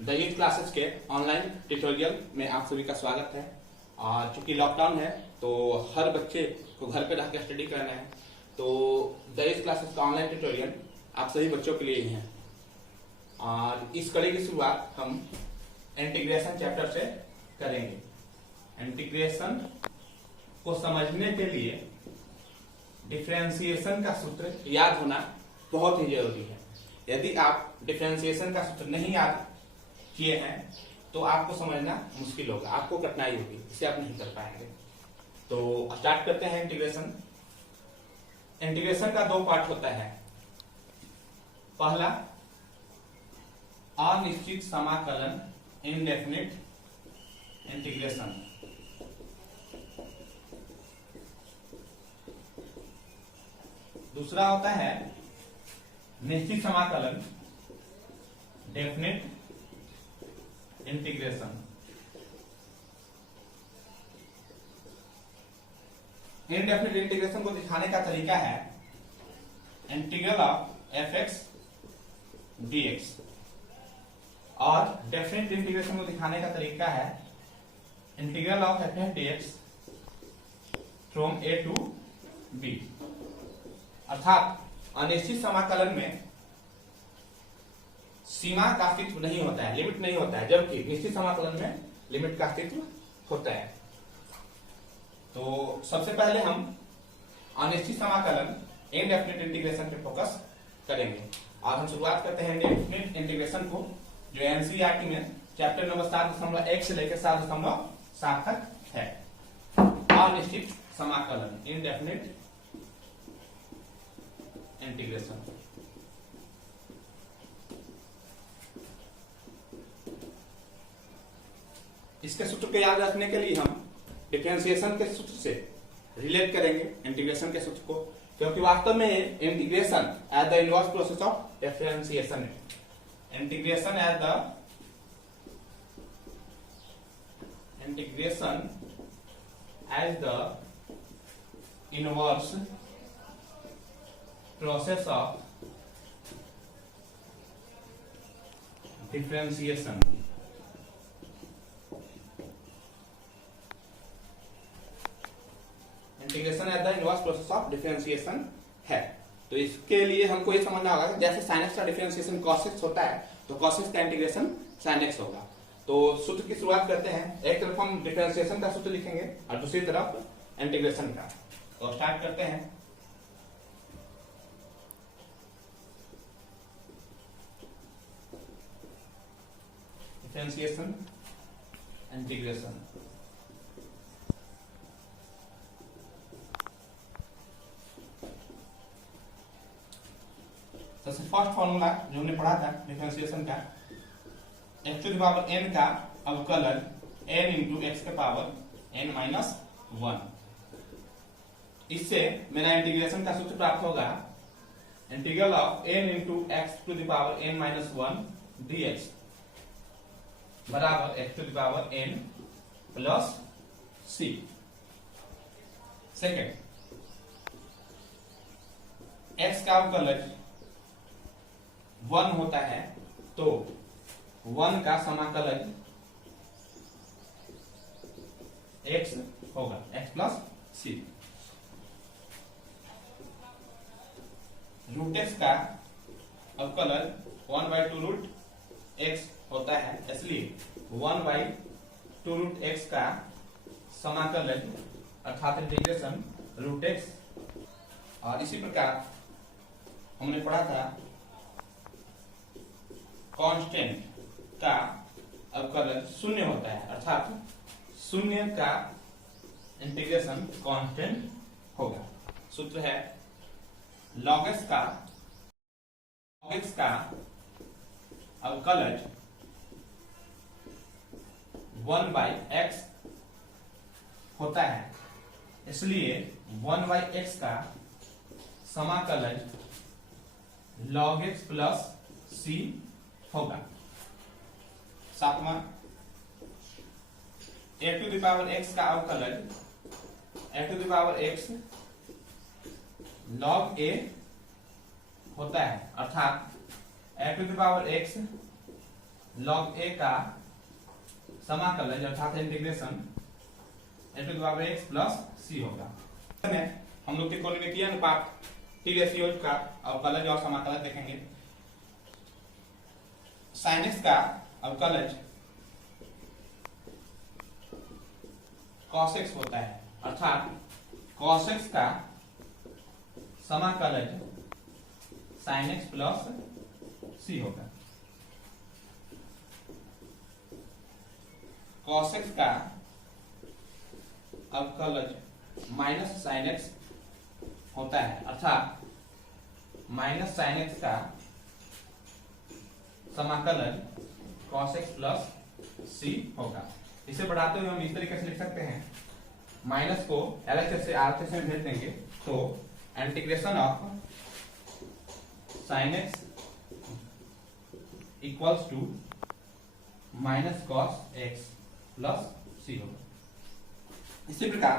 The eat classes के online tutorial में आप सभी का स्वागत है। और चूंकि लॉकडाउन है तो हर बच्चे को घर पे रह के स्टडी करना है, तो द ईट क्लासेस का ऑनलाइन ट्यूटोरियल आप सभी बच्चों के लिए ही है। और इस कड़ी की शुरुआत हम इंटीग्रेशन चैप्टर से करेंगे। इंटीग्रेशन को समझने के लिए डिफरेंशिएशन का सूत्र याद होना बहुत ही जरूरी है। यदि आप डिफरेंशिएशन का सूत्र नहीं याद किए हैं तो आपको समझना मुश्किल होगा, आपको कठिनाई होगी, इसे आप नहीं कर पाएंगे। तो स्टार्ट करते हैं इंटीग्रेशन। इंटीग्रेशन का दो पार्ट होता है। पहला अनिश्चित समाकलन, इनडेफिनिट इंटीग्रेशन। दूसरा होता है निश्चित समाकलन, डेफिनिट इंटीग्रेशन। इनडेफिनिट इंटीग्रेशन को दिखाने का तरीका है integral of f x dx, और डेफिनिट इंटीग्रेशन को दिखाने का तरीका है integral of f x dx from a to b. अर्थात अनिश्चित समाकलन में सीमा का अस्तित्व नहीं होता है, लिमिट नहीं होता है, जबकि निश्चित समाकलन में लिमिट का अस्तित्व होता है। तो सबसे पहले हम अनिश्चित समाकलन इनडेफिनिट इंटीग्रेशन पे फोकस करेंगे। और हम शुरुआत करते हैं इनडेफिनिट इंटीग्रेशन को, जो एनसीईआरटी में चैप्टर नंबर 7.1 से लेकर 7.7 तक है। अनिश्चित समाकलन, इनडेफिनिट इंटीग्रेशन। इसके सूत्र को याद रखने के लिए हम डिफरेंशिएशन के सूत्र से रिलेट करेंगे इंटीग्रेशन के सूत्र को, क्योंकि वास्तव में integration as the inverse process of differentiation है। Integration as the inverse process of differentiation. Integration at the inverse process of differentiation है। तो इसके लिए हमको ये समझना होगा कि जैसे sin x का डिफरेंशिएशन cos x होता है तो cos x का इंटीग्रेशन sin x होगा। तो सूत्र की शुरुआत करते हैं। एक तरफ हम डिफरेंशिएशन का सूत्र लिखेंगे और दूसरी तरफ इंटीग्रेशन का। तो स्टार्ट करते हैं। Differentiation, integration. सबसे फर्स्ट फॉर्मूला जो हमने पढ़ा था डिफरेंशिएशन का, x to the power n का अवकलन n इंटू एक्स के पावर n माइनस 1। इससे मेरा इंटीग्रेशन का सूत्र प्राप्त होगा integral of n into x to the power n minus 1 dx बराबर x to the power n plus c। Second, x का अवकलन 1 होता है तो 1 का समाकलन x होगा, x plus c। Root x का अवकलन 1/2 रूट x होता है, इसलिए 1/2 रूट x का समाकलन अर्थात इंटीग्रेशन रूट x। और इसी प्रकार हमने पढ़ा था कांस्टेंट का अवकलन 0 होता है, अर्थात 0 का इंटीग्रेशन कांस्टेंट होगा। सूत्र है log x का अवकलन 1/x होता है, इसलिए 1/x का समाकलन log x प्लस c होगा। सातवां, a to the power x का अवकलन a to the power x log a होता है, अर्थात a to the power x log a का समाकलन अर्थात integration a to the power x plus c होगा। हम लोग त्रिकोणमितीय अनुपात टी रेशियो का अवकलज और समाकलन देखेंगे। sin x का अवकलज cos x होता है अर्थात cos x का समाकलज sin x प्लस c होगा। cos x का अवकलज माइनस sin x होता है अर्थात माइनस sin x का समाकलन cos x प्लस c होगा। इसे बढ़ाते हुए हम इस तरीके से लिख सकते हैं, माइनस को LHS से RHS में भेज देंगे तो integration of sin x equals to minus cos x plus c होगा। इसी प्रकार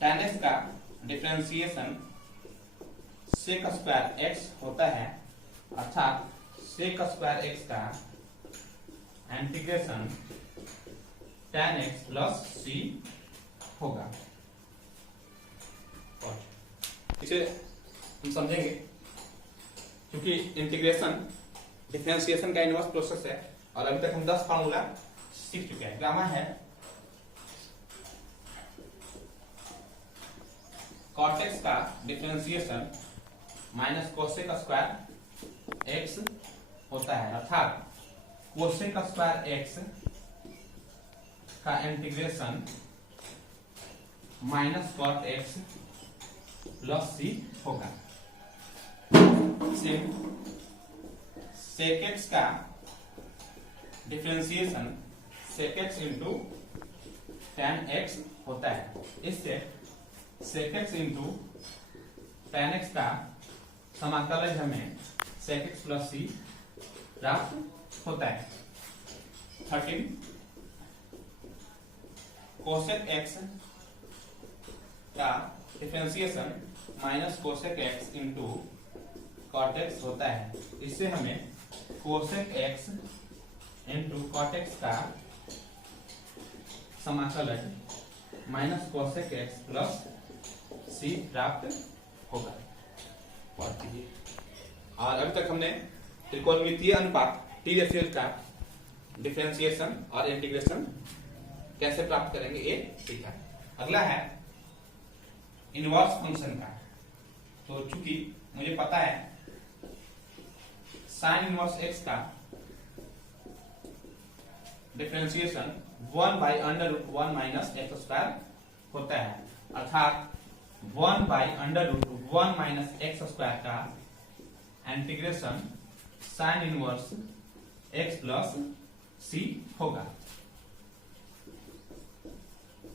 tan x का डिफरेंशिएशन sec स्क्वायर x होता है अर्थात sec स्क्वायर x का integration tan x plus c होगा। इसे हम समझेंगे क्योंकि इंटीग्रेशन डिफरेंशिएशन का इनवर्स प्रोसेस है और अभी तक हम 10 फार्मूला सीख चुके हैं। गामा है cot x का differentiation minus cosec square x होता है अर्थात कोसेक स्क्वायर x का integration minus cot x plus c होगा। sec x का differentiation sec x into tan x होता है। इससे sec x into tan x का समाकलन हमें sec x प्लस c प्राप्त होता है। 13 कोसेक x का differentiation minus cosec x into cot x होता है। इससे हमें cosec x into cot x का समाकलन minus cosec x plus c प्राप्त होगा। और अभी तक हमने त्रिकोणमितीय अनुपात टी रेशियो का डिफरेंशिएशन और इंटीग्रेशन कैसे प्राप्त करेंगे ये सीखा। अगला है इनवर्स फंक्शन का। तो चूंकि मुझे पता है साइन इनवर्स x का differentiation 1 by under root 1 minus x square होता है अर्थात 1 by under root 1 minus x square का integration sine inverse x plus c होगा।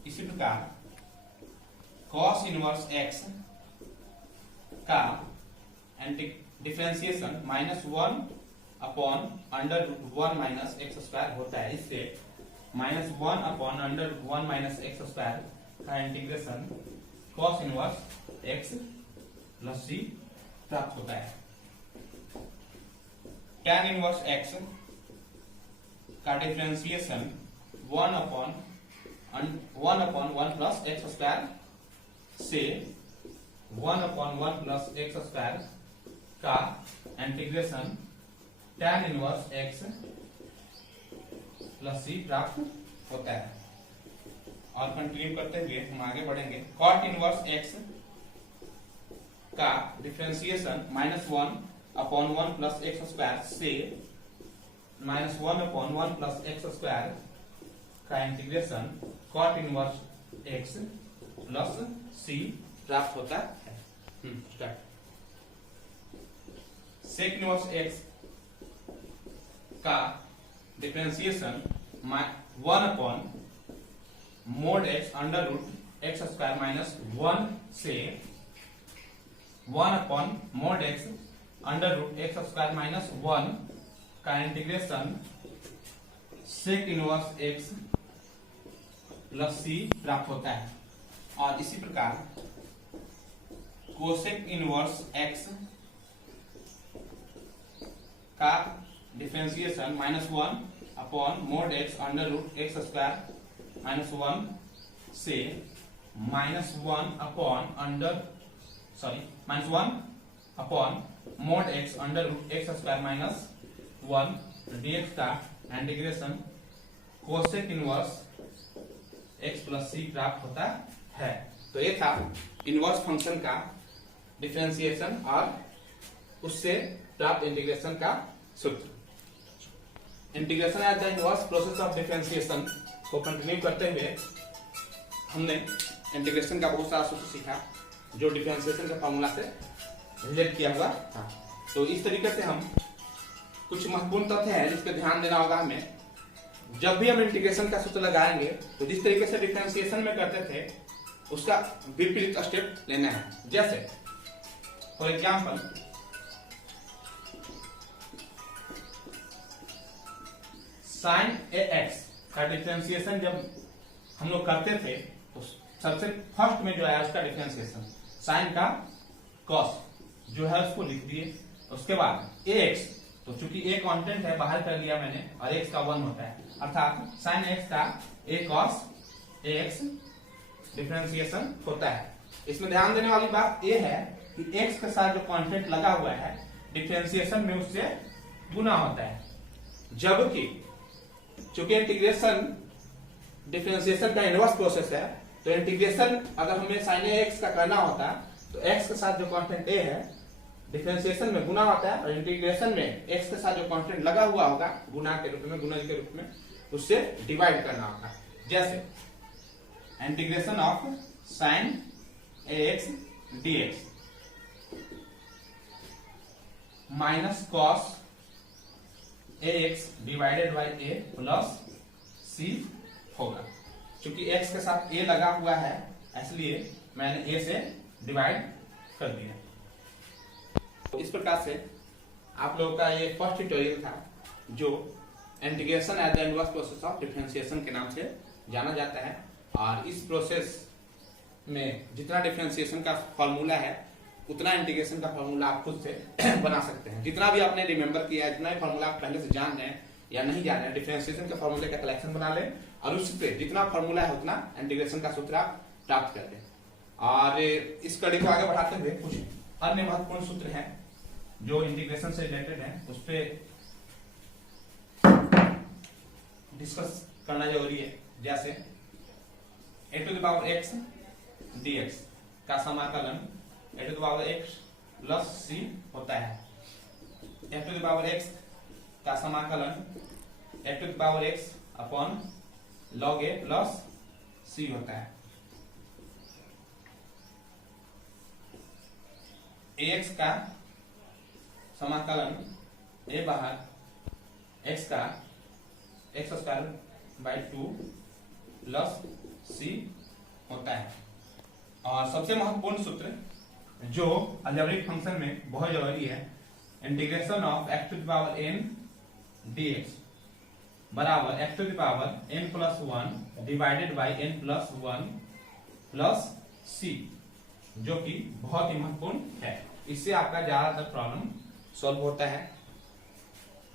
इसी प्रकार cos इनवर्स x का differentiation minus 1 upon under root 1 minus x square होता है। इससे minus 1 upon under root 1 minus x square का integration cos inverse x plus c प्राप्त होता है। tan इनवर्स x का differentiation 1 upon 1 plus x square से 1 अपॉन 1 प्लस एक्स स्क्वायर का integration tan inverse x plus c प्राप्त होता है। और कंटिन्यू करते हुए हम आगे बढ़ेंगे। cot इनवर्स x का differentiation minus 1 upon 1 plus x square से minus 1 upon 1 plus x square का integration cot inverse x plus c प्राप्त होता है। sec इनवर्स x का differentiation 1 upon mod x under root x square minus 1 से 1 upon mod x under root x square minus 1 का integration sec inverse x plus c प्राप्त होता है। और इसी प्रकार कोसेक इनवर्स x का differentiation -1 upon mod x under root x square -1 से -1 upon mod x under root x square -1 dx का integration cosec inverse x plus c प्राप्त होता है। तो ये था इनवर्स फंक्शन का डिफरेंशिएशन और उससे प्राप्त इंटीग्रेशन का सूत्र। Integration at the inverse process of differentiation को कंटिन्यू करते हुए हमने इंटीग्रेशन का बहुत सारा सूत्र सीखा जो डिफरेंशिएशन के फॉर्मूला से रिलेट किया हुआ था। तो इस तरीके से हम कुछ महत्वपूर्ण तथ्य हैं जिस पे ध्यान देना होगा हमें। जब भी हम इंटीग्रेशन का सूत्र लगाएंगे तो जिस तरीके से डिफरेंशिएशन में करते थे उसका विपरीत स्टेप लेना है। जैसे for example sine a x का डिफरेंशिएशन जब हम लोग करते थे तो सबसे फर्स्ट में जो है उसका डिफरेंशिएशन साइन का कॉस जो है उसको लिख दिए। उसके बाद ए एक्स, तो चूंकि ए कांस्टेंट है बाहर कर लिया मैंने और एक्स का 1 होता है, अर्थात साइन एक्स का ए कॉस ए एक्स डिफरेंशिएशन होता है। इसमें ध्यान देने वाली बात यह है कि एक्स के साथ जो कांस्टेंट लगा हुआ है डिफरेंशिएशन में उससे गुना होता है, जबकि चूंकि इंटीग्रेशन डिफरेंशिएशन का इनवर्स प्रोसेस है तो इंटीग्रेशन अगर हमें साइन एक्स का करना होता तो एक्स के साथ जो कांस्टेंट ए है डिफरेंशिएशन में गुना होता है और इंटीग्रेशन में एक्स के साथ जो कांस्टेंट लगा हुआ होगा गुना के रूप में, गुणज के रूप में, उससे डिवाइड करना होता है। जैसे integration of sine a x d x minus cos a x divided by a plus c होगा। क्योंकि एक्स के साथ ए लगा हुआ है इसलिए मैंने ए से डिवाइड कर दिया। तो इस प्रकार से आप लोगों का ये फर्स्ट ट्यूटोरियल था जो integration at the inverse process of differentiation के नाम से जाना जाता है। और इस प्रोसेस में जितना डिफरेंशिएशन का फॉर्मूला है उतना इंटीग्रेशन का फॉर्मूला आप खुद से बना सकते हैं। जितना भी आपने रिमेंबर किया है, जितना भी फॉर्मूला आप पहले से जान रहे हैं या नहीं जान रहे हैं, डिफरेंशिएशन के फॉर्मूले का कलेक्शन बना लें और उससे जितना फॉर्मूला है उतना इंटीग्रेशन का सूत्र आप प्राप्त कर लें। और इस कड़ी को आगे बढ़ाते हुए कुछ अन्य महत्वपूर्ण सूत्र हैं जो इंटीग्रेशन से रिलेटेड हैं, उस पर डिस्कस करना जरूरी है। जैसे a to the power x dx का समाकलन a to the power x plus c होता है। A to the power x का समाकलन a to the power x upon log a plus c होता है। एक्स का समाकलन ए बाहर एक्स का x square by 2 plus c होता है। और सबसे महत्वपूर्ण सूत्र जो अलजेब्रिक फंक्शन में बहुत जरूरी है, integration of x to the power n d x बराबर x to the power n plus 1 divided by n plus 1 plus c, जो कि बहुत ही महत्वपूर्ण है। इससे आपका ज्यादातर प्रॉब्लम सॉल्व होता है।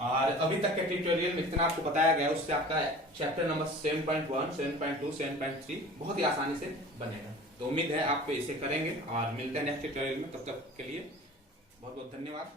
और अभी तक के ट्यूटोरियल में जितना आपको बताया गया उससे आपका चैप्टर नंबर 7.1, 7.2, 7.3 बहुत ही आसानी से बनेगा। तो उम्मीद है आप इसे करेंगे और मिलते हैं नेक्स्ट ट्यूटोरियल में। तब तक के लिए बहुत बहुत धन्यवाद।